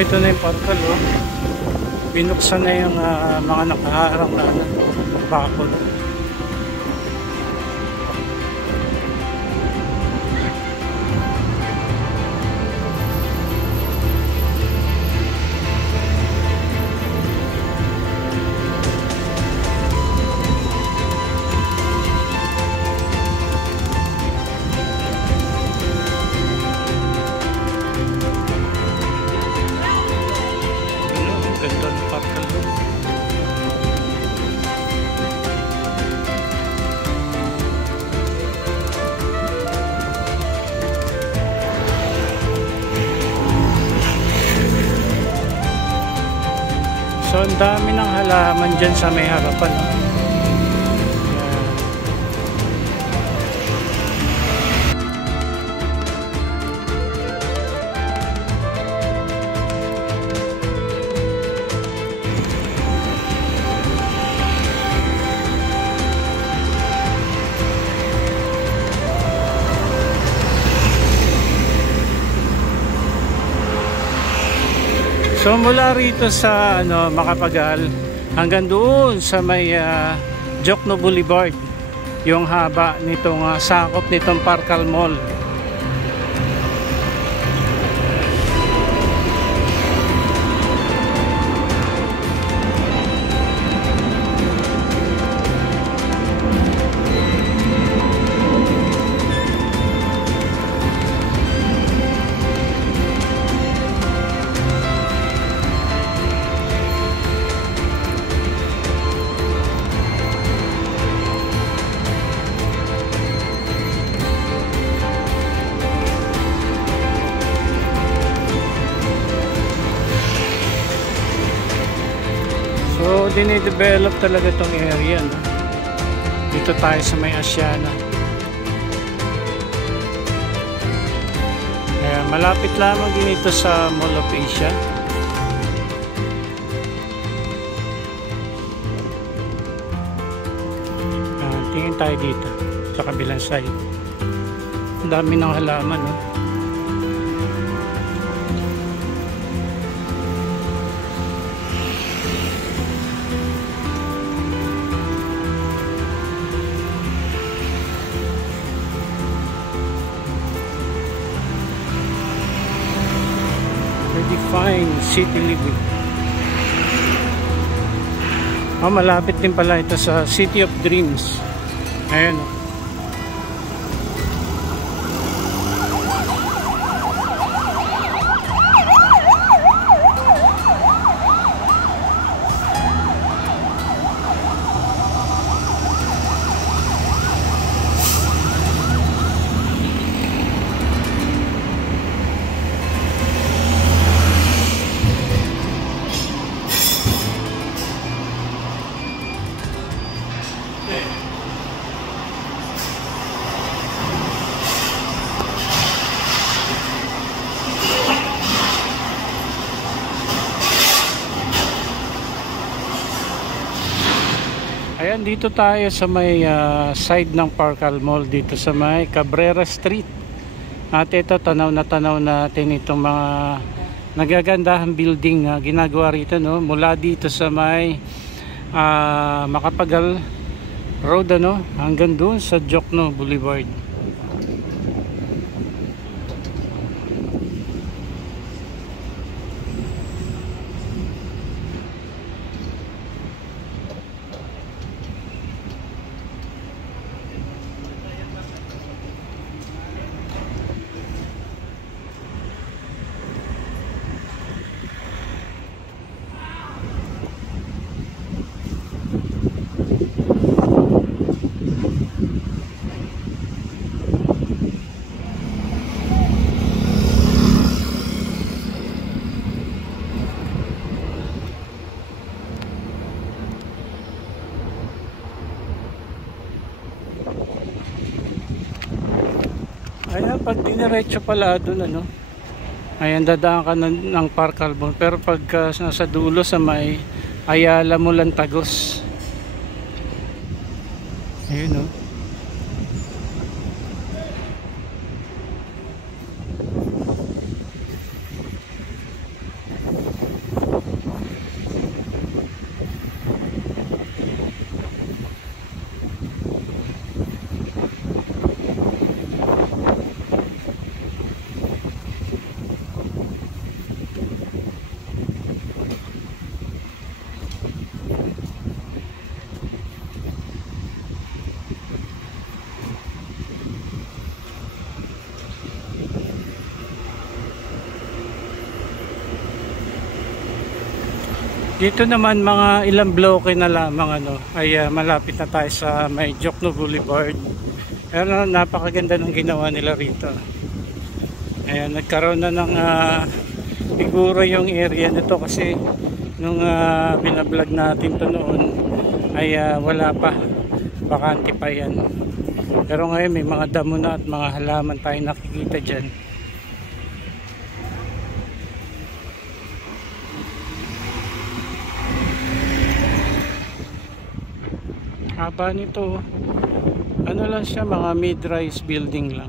ito na yung portal, oh. Binuksan na yung mga nakaharang na bakod. So ang dami ng halaman dyan sa may harapan, no? So mula rito sa Macapagal hanggang doon sa may Jokno Boulevard, yung haba nitong sakop nitong Parcal Mall. So dinidevelop talaga tong area, no? Dito tayo sa may Asiana. Kaya malapit lamang din ito sa Mall of Asia. Tingin tayo dito sa kabilang side. Ang dami ng halaman, no? Define city living. Malapit din pala ito sa City of Dreams. Ayan. Ayan, dito tayo sa may side ng Parcal Mall, dito sa may Cabrera Street. At ito, tanaw natin itong mga nagagandahang building na ginagawa rito, no? Mula dito sa may Macapagal Road, hanggang doon sa Jokno Boulevard. Ayan, pag diniretso pala doon, ayan, dadaan ka ng Parcal Mall. Pero pag nasa dulo sa may Ayala Mulantagos, ayun, Dito naman mga ilang bloke na lamang ay malapit na tayo sa may Jokno Boulevard. Pero napakaganda ng ginawa nila rito. Ayan, nagkaroon na ng siguro yung area nito kasi nung binablog natin to noon ay wala pa, bakante pa yan. Pero ngayon may mga damo na at mga halaman tayo nakikita dyan. Haba nito, ano lang siya, mga mid-rise building lang.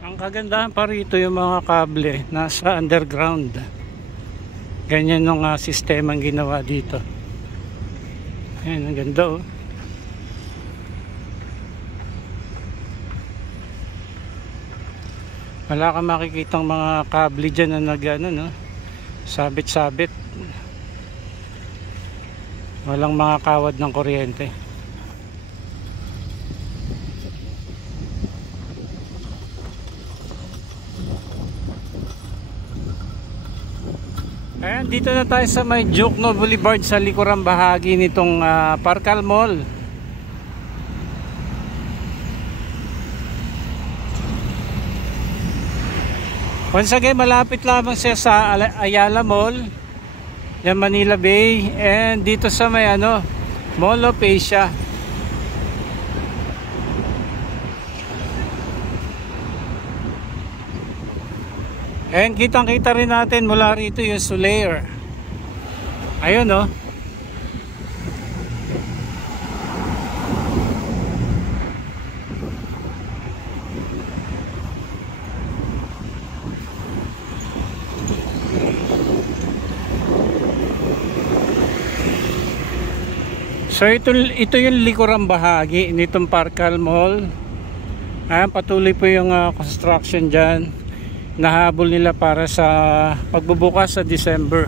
Ang kagandahan pa rito yung mga kable nasa underground. Ganyan yung sistemang ginawa dito. Ayan, ang ganda oh. Wala kang makikitang mga kable dyan na no? Sabit-sabit. Walang mga kawad ng kuryente. Ayan, dito na tayo sa may Jokno Boulevard sa likurang bahagi nitong Parcal Mall. Once again, malapit lamang siya sa Ayala Mall, yan Manila Bay, and dito sa may Mall of Asia. And kitang-kita rin natin mula rito yung Solaire. Ayun oh. So ito yung likurang bahagi nitong Parcal Mall. Ayan, patuloy po yung construction dyan. Nahabol nila para sa pagbubukas sa December.